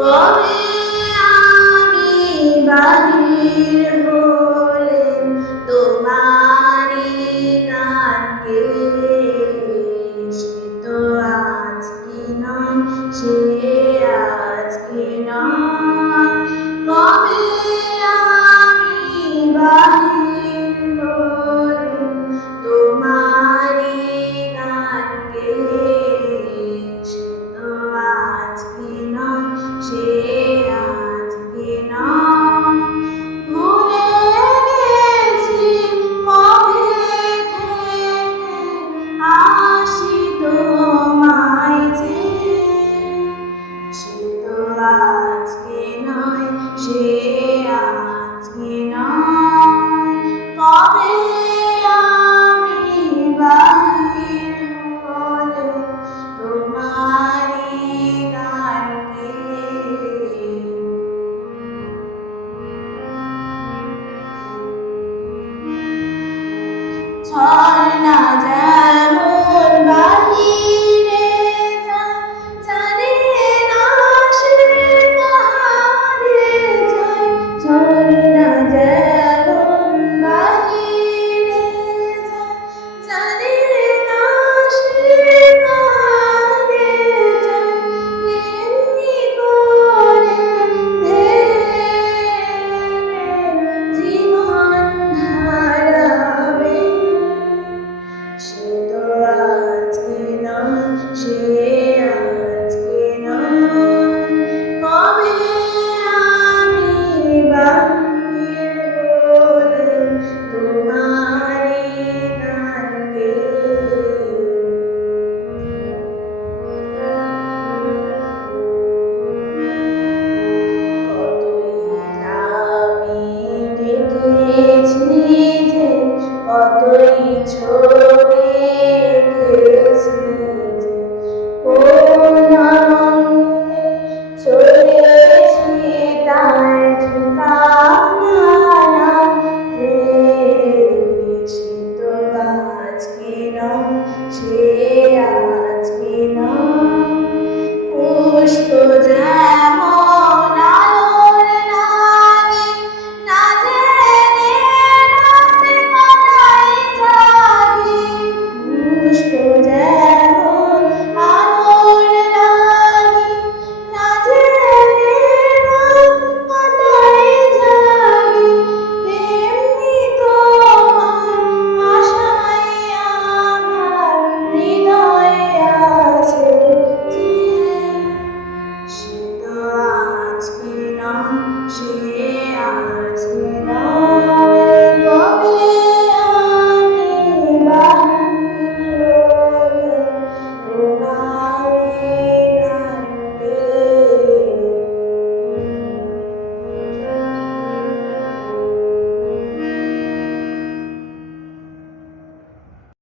কবে আমি বাহির হলে তোমারি গান গেয়ে, সে তো আজকে নয়, সে আজকে নয়। কবে আমি বাহির হলে তোমারি গান গেয়ে, সে তো আজকে নয়, সে আজকে নয়। ভুলে গেছি কবে থেকে আসি তোমায় চেয়ে, সে তো আজকে নয়, সে আজকে